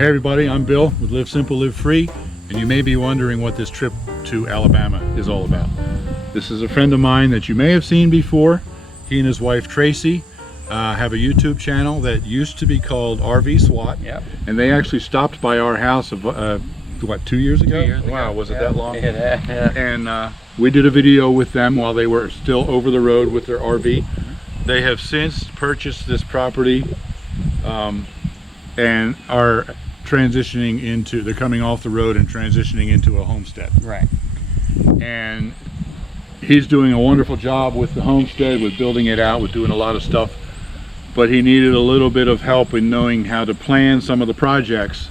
Hey everybody, I'm Bill with Live Simple, Live Free, and you may be wondering what this trip to Alabama is all about. This is a friend of mine that you may have seen before. He and his wife Tracy have a YouTube channel that used to be called RV SWAT. Yep. And they actually stopped by our house what, 2 years ago? 2 years ago. Wow, was it that long? Yeah. And we did a video with them while they were still over the road with their RV. They have since purchased this property and are transitioning into, they're coming off the road and transitioning into a homestead. Right. And he's doing a wonderful job with the homestead, with building it out, with doing a lot of stuff, but he needed a little bit of help in knowing how to plan some of the projects.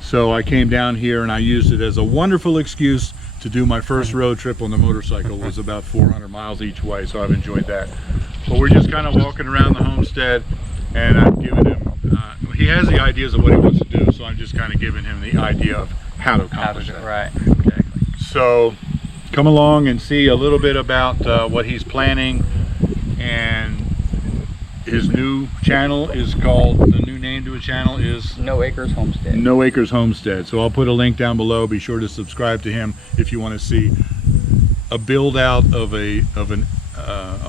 So I came down here and I used it as a wonderful excuse to do my first road trip on the motorcycle. It was about 400 miles each way, so I've enjoyed that. But we're just kind of walking around the homestead, and I'm giving him, he has the ideas of what he wants to do, so I'm just kind of giving him the idea of how to accomplish that. Right, exactly. So come along and see a little bit about what he's planning. And his new channel is called, the new name to his channel is No Acres Homestead. No Acres Homestead. So I'll put a link down below. Be sure to subscribe to him if you want to see a build out of a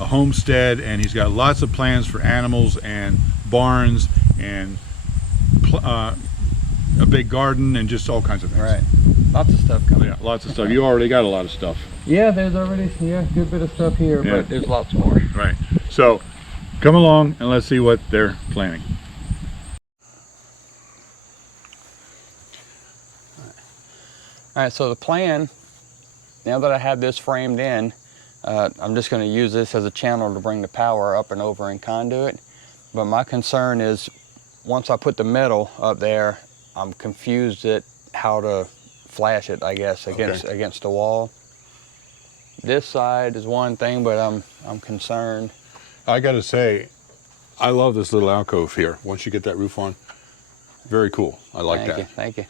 homestead. And he's got lots of plans for animals and barns and a big garden and just all kinds of things. Right. Lots of stuff coming. Yeah, lots of stuff. You already got a lot of stuff. Yeah, there's already a good bit of stuff here, Yeah. but there's lots more. Right. So come along and let's see what they're planning. All right, so the plan, now that I have this framed in, I'm just going to use this as a channel to bring the power up and over in conduit. But my concern is once I put the metal up there, I'm confused at how to flash it, I guess, against the wall. This side is one thing, but I'm concerned. I got to say, I love this little alcove here. Once you get that roof on, very cool. I like that. Thank you.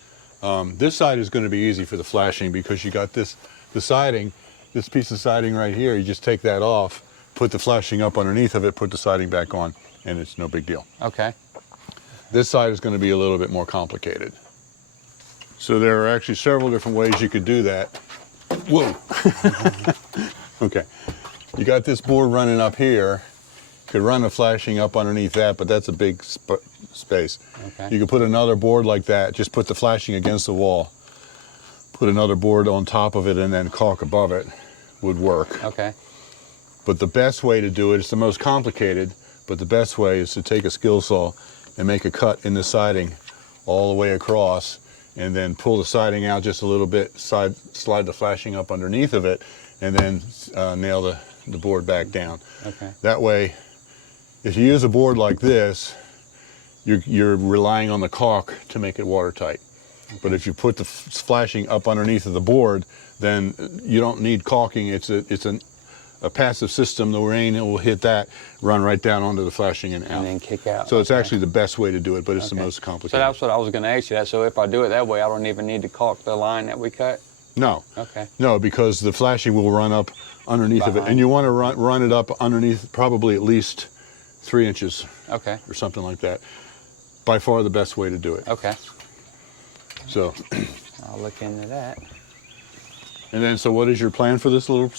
This side is going to be easy for the flashing because you got the siding, this piece of siding right here. You just take that off, put the flashing up underneath of it, put the siding back on, and it's no big deal. Okay. This side is going to be a little bit more complicated. So there are actually several different ways you could do that. Whoa. Okay. You got this board running up here. You could run the flashing up underneath that, but that's a big space. Okay. You could put another board like that, just put the flashing against the wall. Put another board on top of it and then caulk above it would work. Okay. But the best way to do it, it's the most complicated, but the best way is to take a skill saw and make a cut in the siding all the way across, and then pull the siding out just a little bit, slide the flashing up underneath of it, and then nail the board back down. Okay. That way, if you use a board like this, you're relying on the caulk to make it watertight. Okay. But if you put the flashing up underneath of the board, then you don't need caulking. It's a passive system. The rain, it will hit that, run right down onto the flashing and out. And then kick out. So it's actually the best way to do it, but it's the most complicated. So that's what I was going to ask you. So if I do it that way, I don't even need to caulk the line that we cut? No. Okay. No, because the flashing will run up underneath of it. And you want to run it up underneath probably at least 3 inches. Okay. Or something like that. By far the best way to do it. Okay. So. I'll look into that. And then, so what is your plan for this little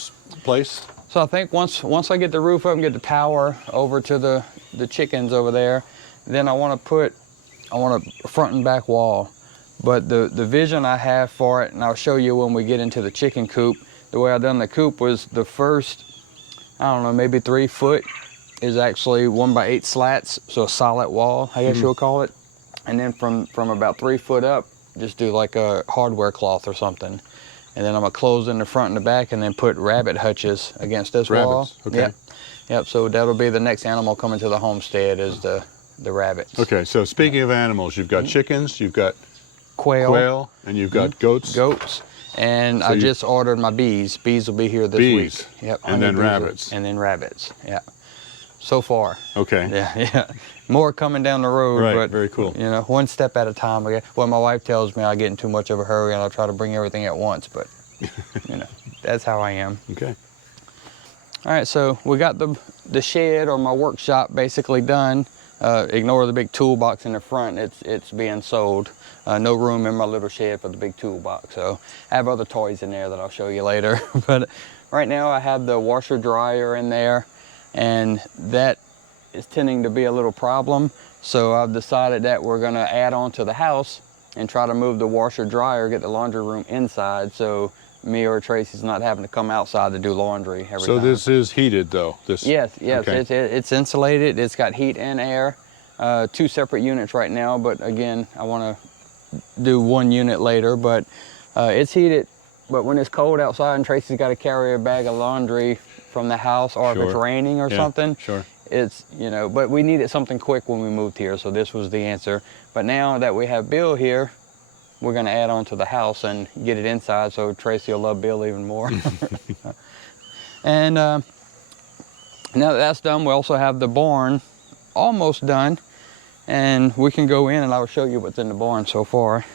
place? So I think once I get the roof up and get the power over to the chickens over there, then I want a front and back wall. But the vision I have for it, and I'll show you when we get into the chicken coop, the way I done the coop was the first, I don't know, maybe 3 foot is actually 1x8 slats, so a solid wall, I guess you'll call it. And then from about 3 foot up, just do like a hardware cloth or something. And then I'm gonna close in the front and the back and then put rabbit hutches against this wall. Okay. Yep, so that'll be the next animal coming to the homestead is the rabbits. Okay, so speaking of animals, you've got chickens, you've got quail, and you've got goats. And So I just ordered my bees. Bees will be here this week. Yep. And then rabbits. And then rabbits, yeah. So far. Okay. Yeah. More coming down the road. Right, but, very cool. You know, one step at a time. Well, my wife tells me I get in too much of a hurry and I'll try to bring everything at once, but, you know, that's how I am. Okay. All right, so we got the shed or my workshop basically done. Ignore the big toolbox in the front. It's being sold. No room in my little shed for the big toolbox. So I have other toys in there that I'll show you later. But right now I have the washer dryer in there, and that is tending to be a little problem. So I've decided that we're gonna add on to the house and try to move the washer dryer, get the laundry room inside, so me or Tracy's not having to come outside to do laundry every time. So this is heated though? Yes, Okay. it's insulated. It's got heat and air. 2 separate units right now, but again, I want to do 1 unit later. But it's heated. But when it's cold outside and Tracy's got to carry a bag of laundry from the house, or if it's raining or something, it's, you know. But we needed something quick when we moved here, so this was the answer. But now that we have Bill here, we're going to add on to the house and get it inside, so Tracy will love Bill even more. And now that that's done, we also have the barn almost done, and we can go in and I'll show you what's in the barn so far.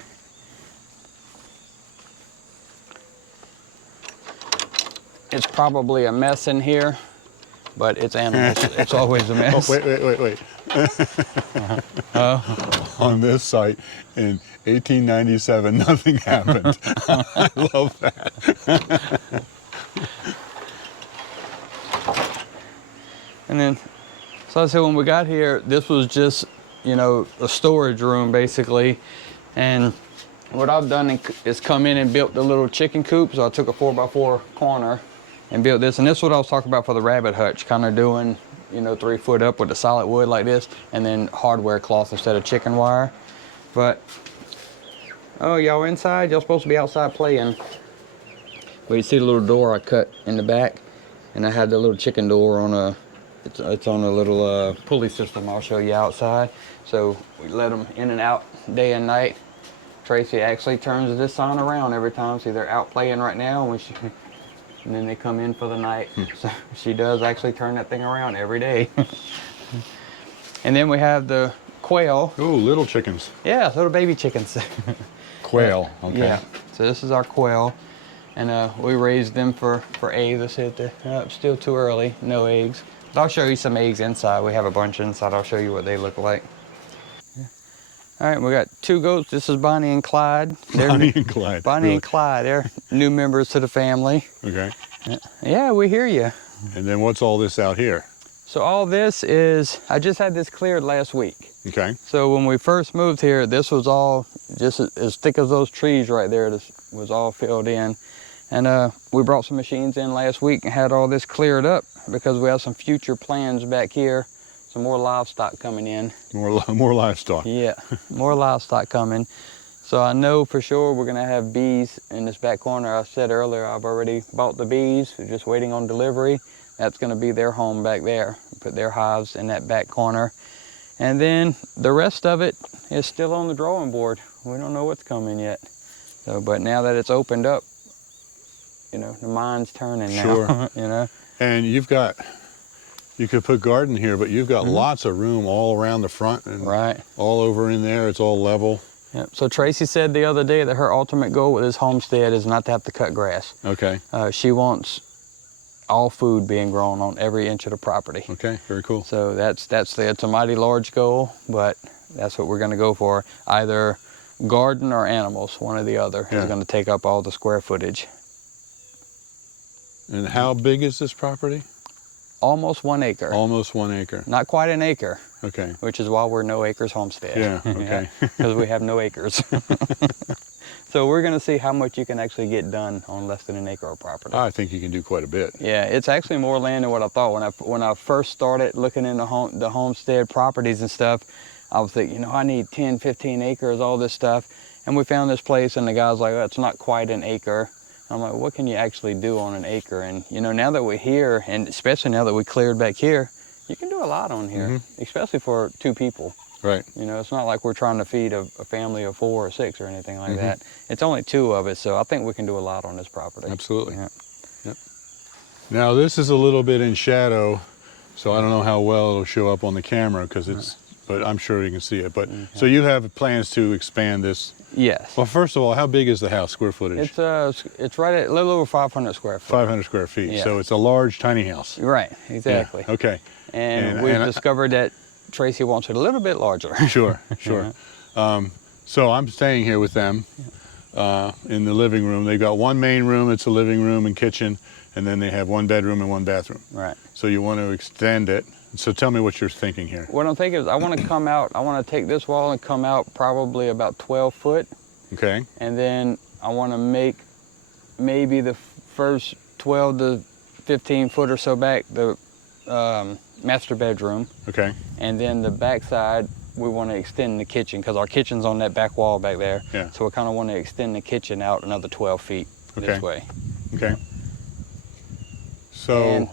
It's probably a mess in here, but it's animals. It's always a mess. Oh, wait. On this site in 1897, nothing happened. I love that. And then, so I said when we got here, this was just, you know, a storage room basically. And what I've done is come in and built the little chicken coop. So I took a 4x4 corner and built this. And this is what I was talking about for the rabbit hutch, kind of doing, you know, 3 foot up with the solid wood like this, and then hardware cloth instead of chicken wire. But, oh, y'all inside? Y'all supposed to be outside playing. Well, you see the little door I cut in the back, and I had the little chicken door on a, it's on a little pulley system I'll show you outside. So we let them in and out day and night. Tracy actually turns this sign around every time. See, they're out playing right now, and then they come in for the night. So she does actually turn that thing around every day. And then we have the quail. Oh, little chickens. Yeah, little baby chickens. Quail, okay. Yeah, so this is our quail. And we raised them for eggs. Let's hit the, still too early, no eggs. But I'll show you some eggs inside. We have a bunch inside. I'll show you what they look like. Yeah. All right, we got 2 goats. This is Bonnie and Clyde. Bonnie and Clyde. Bonnie really? and Clyde, they're new members to the family. Okay. Yeah, we hear you. And then what's all this out here? So all this is, I just had this cleared last week. Okay. So when we first moved here, this was all just as thick as those trees right there. This was all filled in. And we brought some machines in last week and had all this cleared up because we have some future plans back here. Some more livestock coming in. More livestock. Yeah, more livestock coming. So I know for sure we're gonna have bees in this back corner. I said earlier, I've already bought the bees. We're just waiting on delivery. That's gonna be their home back there. Put their hives in that back corner. And then the rest of it is still on the drawing board. We don't know what's coming yet. So, but now that it's opened up, you know, the mind's turning now. Sure. You know. And you could put garden here, but you've got lots of room all around the front and all over in there. It's all level. Yep. So Tracy said the other day that her ultimate goal with this homestead is not to have to cut grass. Okay. She wants all food being grown on every inch of the property. Okay, very cool. So it's a mighty large goal, but that's what we're going to go for. Either garden or animals, one or the other, is going to take up all the square footage. And how big is this property? Almost 1 acre. Almost 1 acre. Not quite an acre. Okay. Which is why we're no acres homestead. Yeah, okay. Because we have no acres. So we're going to see how much you can actually get done on less than an acre of property. I think you can do quite a bit. Yeah, it's actually more land than what I thought. When I first started looking into the homestead properties and stuff, I was thinking, you know, I need 10, 15 acres, all this stuff. And we found this place and the guy's like, oh, it's not quite an acre. I'm like, what can you actually do on an acre? And, you know, now that we're here, and especially now that we cleared back here, you can do a lot on here, especially for 2 people. Right. You know, it's not like we're trying to feed a family of 4 or 6 or anything like that. It's only 2 of us, so I think we can do a lot on this property. Absolutely. Yeah. Yep. Now this is a little bit in shadow, so I don't know how well it'll show up on the camera because it's, but I'm sure you can see it. But so you have plans to expand this? Yes. Well, first of all, how big is the house, square footage? It's right at a little over 500 square feet. 500 square feet. Yeah. So it's a large, tiny house. Right. Exactly. Yeah. Okay. And we've discovered that Tracy wants it a little bit larger. Sure, sure. So I'm staying here with them in the living room. They've got one main room, it's a living room and kitchen, and then they have one bedroom and one bathroom. Right. So you want to extend it. So tell me what you're thinking here. What I'm thinking is I want to come out, I want to take this wall and come out probably about 12 foot. Okay. And then I want to make maybe the first 12 to 15 foot or so back the master bedroom. Okay. And then the back side, we want to extend the kitchen because our kitchen's on that back wall back there. Yeah. So we kind of want to extend the kitchen out another 12 feet this way. Okay. So, And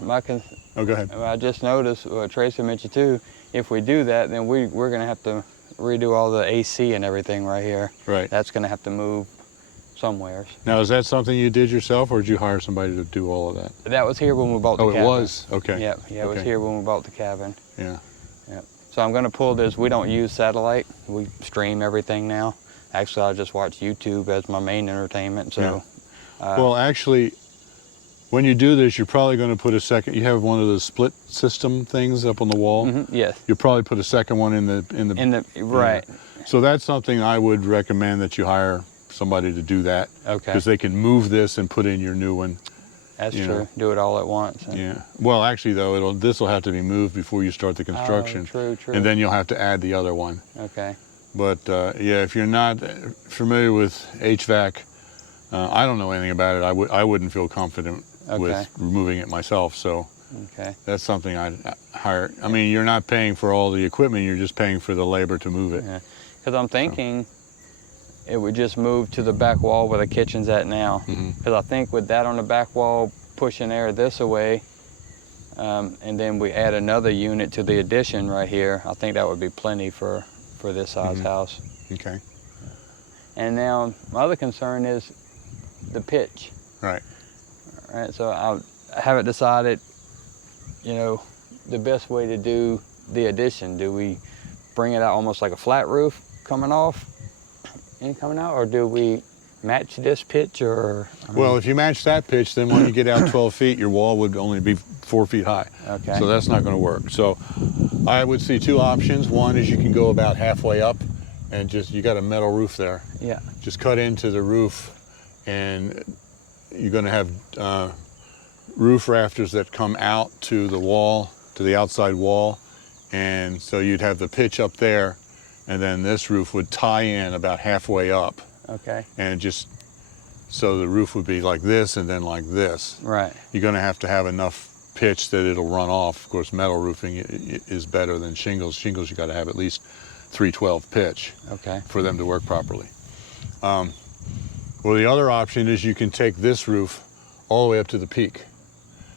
oh, go ahead. I just noticed, what Tracy mentioned too, if we do that, then we're going to have to redo all the AC and everything right here. Right. That's going to have to move somewhere. Now, is that something you did yourself, or did you hire somebody to do all of that? That was here when we bought the cabin. Oh, it was? Okay. Yeah, it was here when we bought the cabin. Yeah. Yep. So I'm going to pull this. We don't use satellite. We stream everything now. Actually, I just watch YouTube as my main entertainment. So. Yeah. Well, actually, when you do this, you're probably going to put a second. You have one of the split system things up on the wall. Mm-hmm, yes. You'll probably put a second one in the right. So that's something I would recommend that you hire somebody to do that. Okay. Because they can move this and put in your new one. That's true. Do it all at once. Yeah. Well, actually, though, this will have to be moved before you start the construction. Oh, true. And then you'll have to add the other one. Okay. But yeah, if you're not familiar with HVAC, I don't know anything about it. I wouldn't feel confident with removing it myself. So that's something I'd hire. I mean, you're not paying for all the equipment. You're just paying for the labor to move it. Yeah. Because I'm thinking it would just move to the back wall where the kitchen's at now. Because I think with that on the back wall, pushing air this away, and then we add another unit to the addition right here, I think that would be plenty for this size house. Okay. And now my other concern is the pitch. Right. All right. So I haven't decided, the best way to do the addition. Do we bring it out almost like a flat roof coming off and coming out, or do we match this pitch, or? Well, if you match that pitch, then when you get out 12 feet, your wall would only be 4 feet high. Okay. So that's not going to work. So I would see two options. One is you can go about halfway up and you got a metal roof there. Yeah. Just cut into the roof, and you're going to have roof rafters that come out to the wall, to the outside wall. And so you'd have the pitch up there, and then this roof would tie in about halfway up. Okay. And so the roof would be like this and then like this. Right. You're going to have enough pitch that it'll run off. Of course, metal roofing is better than shingles. Shingles, you got to have at least 312 pitch for them to work properly. Well, the other option is you can take this roof all the way up to the peak.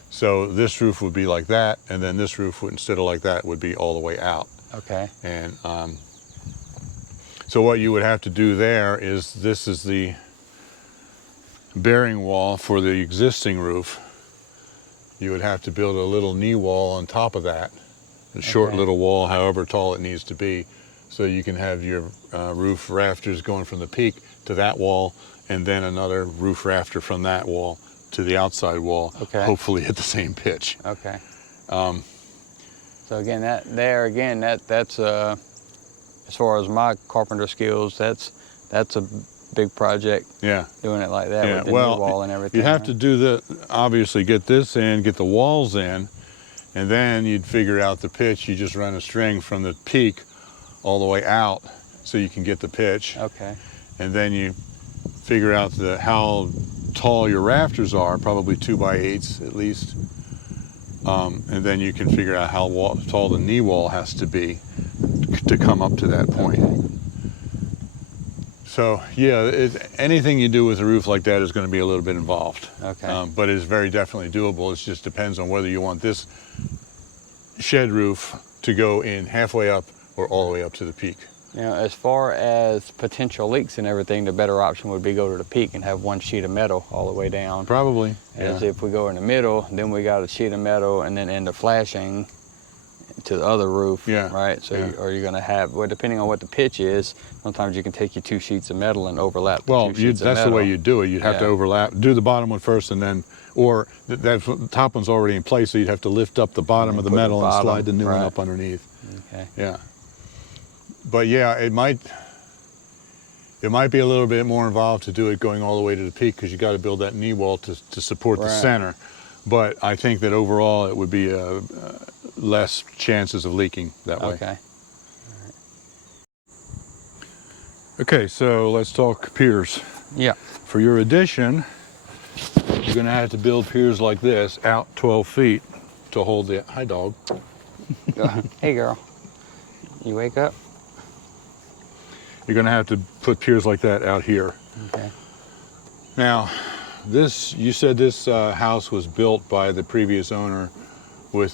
So this roof would be like that, and then this roof, instead of like that, would be all the way out. Okay. And so what you would have to do there is, this is the bearing wall for the existing roof. You would have to build a little knee wall on top of that, a short little wall, however tall it needs to be, so you can have your roof rafters going from the peak to that wall, and then another roof rafter from that wall to the outside wall, hopefully at the same pitch. Okay. So again, that's as far as my carpenter skills, that's a big project. Yeah. Doing it like that with the well, new wall and everything. You have to obviously get this in, get the walls in, and then you'd figure out the pitch. You just run a string from the peak all the way out so you can get the pitch. Okay. And then you figure out how tall your rafters are, probably 2x8s at least. And then you can figure out how tall the knee wall has to be to come up to that point. Okay. So yeah, anything you do with a roof like that is going to be a little bit involved. Okay. But it's very definitely doable. It just depends on whether you want this shed roof to go in halfway up or all the way up to the peak. As far as potential leaks and everything, the better option would be go to the peak and have one sheet of metal all the way down. Probably. As if we go in the middle, then we got a sheet of metal and then end up flashing to the other roof. Yeah. Right. So you're going to have, depending on what the pitch is, sometimes you can take your 2 sheets of metal and overlap the 2 sheets of metal. That's the way you do it. You'd have to overlap, do the bottom one first, and then, or the top one's already in place, so you'd have to lift up the bottom of the metal and slide the new one up underneath. Okay. Yeah. But yeah, it might be a little bit more involved to do it going all the way to the peak, because you got to build that knee wall to support the center. But I think that overall it would be less chances of leaking that way. Okay. Okay, so let's talk piers. Yeah. For your addition, you're going to have to build piers like this out 12 feet to hold the, hi dog. Hey girl, you wake up? You're going to have to put piers like that out here. Okay. Now, you said this house was built by the previous owner with,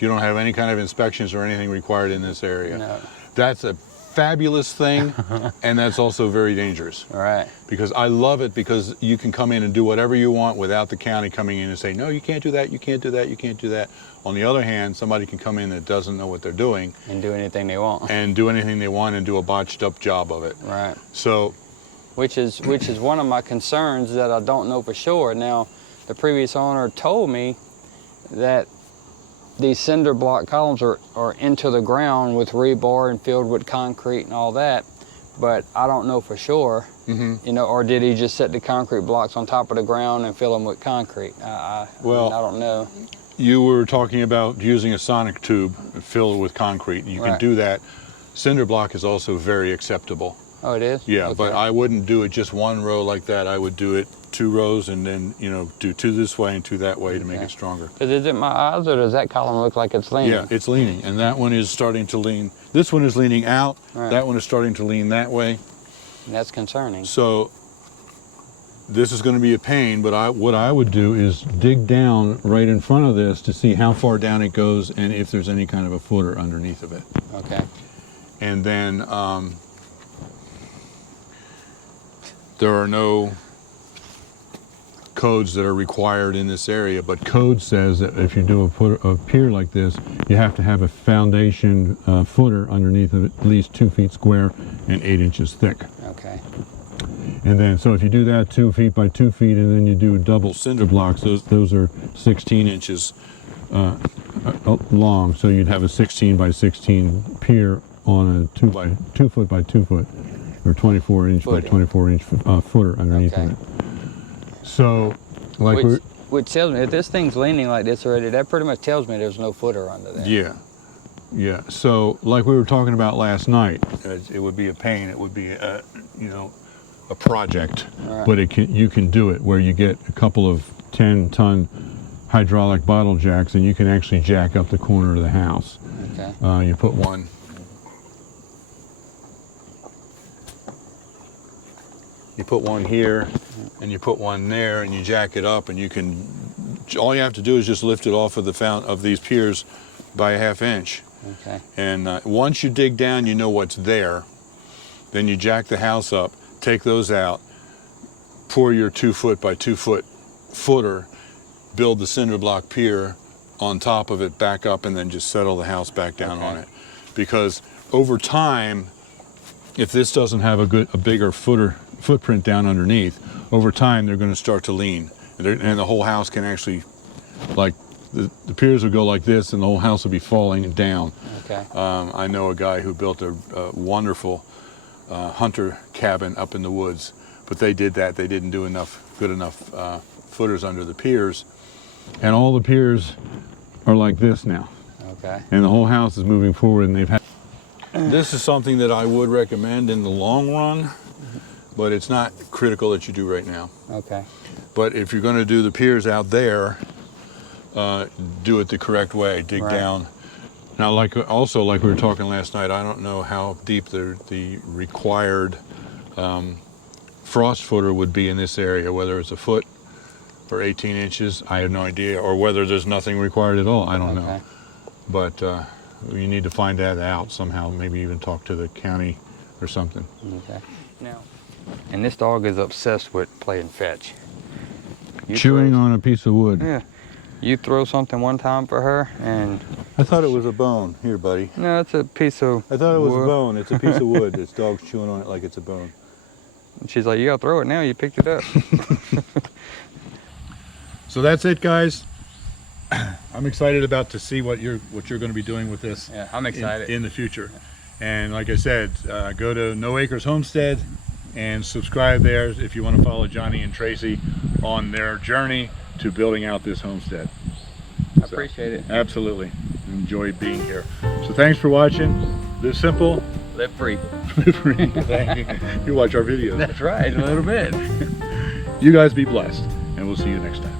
you don't have any kind of inspections or anything required in this area. No. That's a fabulous thing, and that's also very dangerous. All right. Because I love it, because you can come in and do whatever you want without the county coming in and say, no, you can't do that, you can't do that, you can't do that. On the other hand, somebody can come in that doesn't know what they're doing. And do anything they want. And do anything they want and do a botched up job of it. Right. So. Which is one of my concerns that I don't know for sure. Now, the previous owner told me that these cinder block columns are into the ground with rebar and filled with concrete and all that, but I don't know for sure. You know, or did he just set the concrete blocks on top of the ground and fill them with concrete? I mean, I don't know. You were talking about using a sonic tube filled with concrete. You can do that. Cinder block is also very acceptable. Oh, it is? Yeah, Okay. but I wouldn't do it just one row like that. I would do it 2 rows and then, you know, do 2 this way and 2 that way to make it stronger. Is it my eyes, or does that column look like it's leaning? Yeah, it's leaning, and that one is starting to lean. This one is leaning out. Right. That one is starting to lean that way. And that's concerning. So this is going to be a pain, but what I would do is dig down right in front of this to see how far down it goes and if there's any kind of a footer underneath of it. Okay. And then there are no codes that are required in this area, but code says that if you do a pier like this, you have to have a foundation footer underneath of at least 2 feet square and 8 inches thick. Okay. And then, so if you do that 2 feet by 2 feet, and then you do double cinder blocks, those are 16 inches long. So you'd have a 16 by 16 pier on a 2 foot by 2 foot, or 24 inch by 24 inch footer underneath of it. So, like which tells me, if this thing's leaning like this already, that pretty much tells me there's no footer under there. Yeah, yeah. So, like we were talking about last night, it would be a pain. It would be, you know, a project, but you can do it where you get a couple of 10-ton hydraulic bottle jacks, and you can actually jack up the corner of the house. Okay. You put one. You put one here, and you put one there, and you jack it up, and you can. All you have to do is just lift it off of of these piers by a ½ inch. Okay. And once you dig down, you know what's there. Then you jack the house up, take those out, pour your 2 foot by 2 foot footer, build the cinder block pier on top of it, back up, and then just settle the house back down on it. Because over time, if this doesn't have a bigger footprint down underneath, over time they're going to start to lean, and the whole house can actually, like the piers would go like this, and the whole house would be falling down. Okay. I know a guy who built a wonderful hunter cabin up in the woods, but they did that. They didn't do good enough footers under the piers, and all the piers are like this now. Okay. And the whole house is moving forward, and they've had. This is something that I would recommend in the long run, but it's not critical that you do right now. Okay. But if you're going to do the piers out there, do it the correct way. Dig down. Now, like we were talking last night, I don't know how deep the required frost footer would be in this area, whether it's a foot or 18 inches. I have no idea, or whether there's nothing required at all. I don't know. But you need to find that out somehow. Maybe even talk to the county or something. Okay. Now, and this dog is obsessed with playing fetch. Chewing on a piece of wood. Yeah. You throw something one time for her, and I thought it was a bone. Here, buddy. no, it's a piece of I thought it was wood. a bone. It's a piece of wood. This dog's chewing on it like it's a bone. And she's like, you gotta throw it now, you picked it up. So that's it, guys. I'm I'm excited about to see what you're going to be doing with this. Yeah, I'm excited. In the future. And like I said, go to No Acres Homestead and subscribe there if you want to follow Johnny and Tracy on their journey to building out this homestead. I appreciate it. Absolutely. Enjoy being here. So thanks for watching. Live simple. Live free. Live free. Thank you. You watch our videos. That's right, a little bit. You guys be blessed, and we'll see you next time.